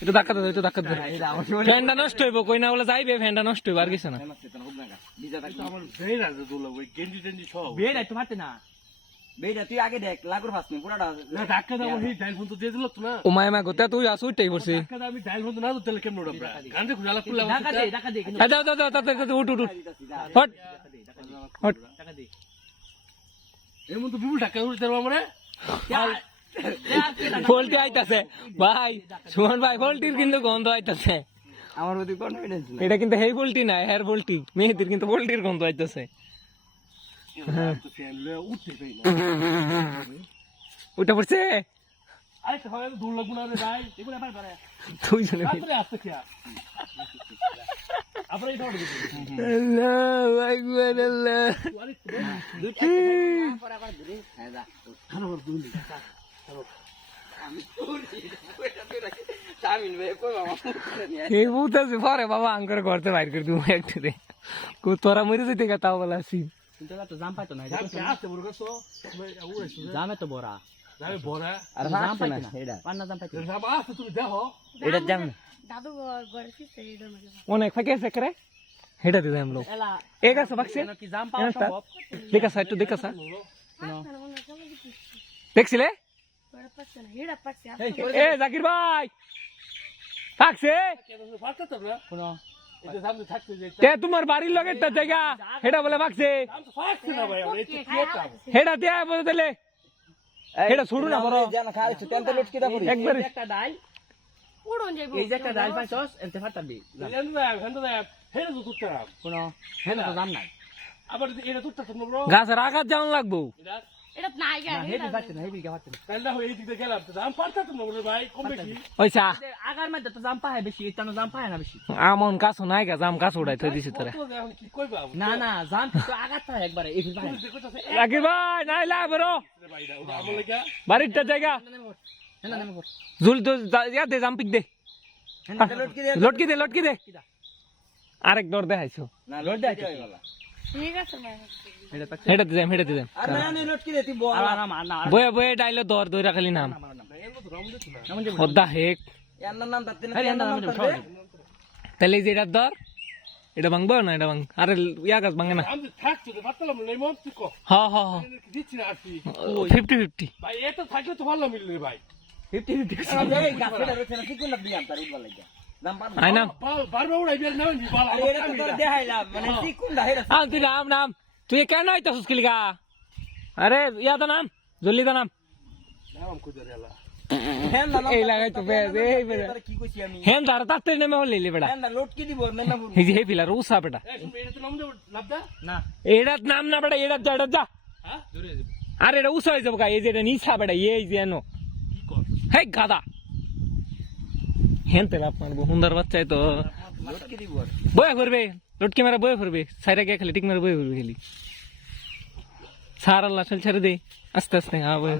একটু ধাক্কা দাও, একটু ধাক্কা দাও। ফ্যানটা নষ্ট হইব, কই না বলে যাইবে, ফ্যানটা নষ্ট হইব আর কিছু না। তুই আগে দেখ লাগুর ফাস নি পুরাটা ধাক্কা দাও সেই ডাইল ফোন তো দিয়ে দিল তো না ও মায়া মা গোতা তুই আসু উঠতেই পড়ছে। ধাক্কা দাও আমি ডাইল ফোন তো না দিলে কেমন ওড়া গান খুলে আলা খুলে দাও দাও দাও দাও, উঠ উঠ উঠ, হট হট। এমন তো বিপুল ধাক্কা উঠতে পারবো আমরা পোল্ট্রি আইতাছে ভাই, সুমন ভাই, পোল্ট্রির কিন্তু গন্ধ আইতাছে। আমার প্রতি কনফিডেন্স না এটা কিন্তু হেই পোল্ট্রি না, হেয়ার পোল্ট্রি, মেয়েদের কিন্তু পোল্ট্রির গন্ধ আইতাছে। উঠতে পারি না উঠে পড়ছে আরে হয় দূর লাগবো না রে ভাই এগুলো আবার পারে তুই জনে তারপরে আসতে খেয়া আবার এটা উঠে গেছে আল্লাহু আকবার, আল্লাহ। এই বুঝতেছি পরে বাবা আঙ্কর করতে বাইর করে দিব একটু রে, তোরা মরে যেতে গা তাও বলা আসি। জাম পাইতো না আসতে বড় কাছে জামে তো বড়া যাবে বড়া আর জাম পাইতো না এটা পান্না জাম পাইতো যাবা আসতে তুমি দেখো এটা জাম না দাদু ঘরে ফিরছে এটার মধ্যে অনেক ফাঁকে আছে করে হেটা দিতে আমলো এলা এক আছে বাক্সে কি জাম পাওয়া সম্ভব দেখাসা একটু দেখাসা, আপনার মনে হয় সবাই কিছু দেখছিলে? ঘরে পাচ্ছে না হেডা পাচ্ছে এ জাকির ভাই থাকছে ফাটা তো না শুনো এটা সামনে থাকতে যে তে তোমার বাড়ির লগের তা জায়গা হেটা বলে বাক্সে, আমি তো ফাটছে না ভাই আমরা এটা কি একটা হেটা দিয়া বলে দিলে এটা ছুড়ু না বড় জানা খাই তো তেল লটকি দা করি একবারে একটা ডাল উড়ন যাইবো এই যে একটা ডাল পাইছস এতে ফাটাবি হেন্দ দা হেরে তো তুতরাম শুনো হেন তো জাম নাই আবার এটা তুতটা তো বড় গাছের আঘাত যাওয়ান লাগবো। এটা এটা নাই গা হেবি পাচ্ছে না হেবি পাচ্ছে না তাহলে হই এই দিকে গেলাম তো দাম পারতা তো বড় ভাই কম বেশি ওইসা আগার মধ্যে তো জাম পায় বেশি এটা জাম পায় না বেশি আমন কাছ নাই গা, জাম কাছ উড়াই থই দিছি তোরা। তো এখন কি কইবা না না জাম তো আগার পায় একবারে এই পায় জাকির ভাই নাই লা বড় ভাই এটা ওটা আমল লাগা বাড়িরটা জায়গা হেন নেমে পড় ঝুল তো ইয়া দে, জাম্পিক দে, হেন লটকি দে লটকি দে, লটকি দে। আরেক দর দেখাইছো, না লট দে ঠিক আছে ভাই এটা পাচ্ছে হেটা দিলাম, হেটা দিলাম। আর না না লটকি দে তুই বল না না বয়ে বয়ে ডাইলো দর দইরা খালি নাম এমন যে হদ্দা হেক। এর নাম তাতে না আরে এর নাম করবে তাহলে এই যে এটার দর, এটা ভাঙবো না, এটা ভাঙ, আরে ইয়া গাছ ভাঙে না। আমি থাকতে তো পারতাম না মন তুই কো হ হ হ, দিচ্ছি না আসি 50-50। ভাই এটা থাকলে তো ভালো মিললে ভাই 50 এই গাছটা রয়েছে না কি কোন দিয়াম তার উঠবা লাগা দাম পার আই নাম বারবার উড়াই বের না নি বালা এটা তো তোর দেখাইলাম মানে কি কোন দাহেরা আল তুই নাম নাম, তুই কেন আইতাছিস কিলিগা? আরে ইয়া দা নাম, জলদি দা নাম। নাম কই দেলা হেন না এই লাগাই তো বেজ, এই বেজ। তার কি কইছি আমি হেন দার তাতে নেমে হলি লে বেটা, হেন না লটকি দিব মেন না এই যে হে পিলার উসা বেটা, এই তুমি এটা তো নাম দে লাভদা না এটার নাম না বেটা, এটা যা, এটা যা। হ্যাঁ জোরে যাবে আরে এটা উসা হয়ে যাবো গা, এই যে এটা নিচা বেটা, এই যে এনো কি কর হে গাদা। হেন তেরা মারবো সুন্দর বাচ্চাই তো লটকি দিব বয়ে করবে, লটকি মারা বয়ে করবে, সাইরা গিয়ে খালি টিক মারা বয়ে করবে খালি। সার আল্লাহ ছেড়ে দে আস্তে আস্তে, হ্যাঁ বয়ে।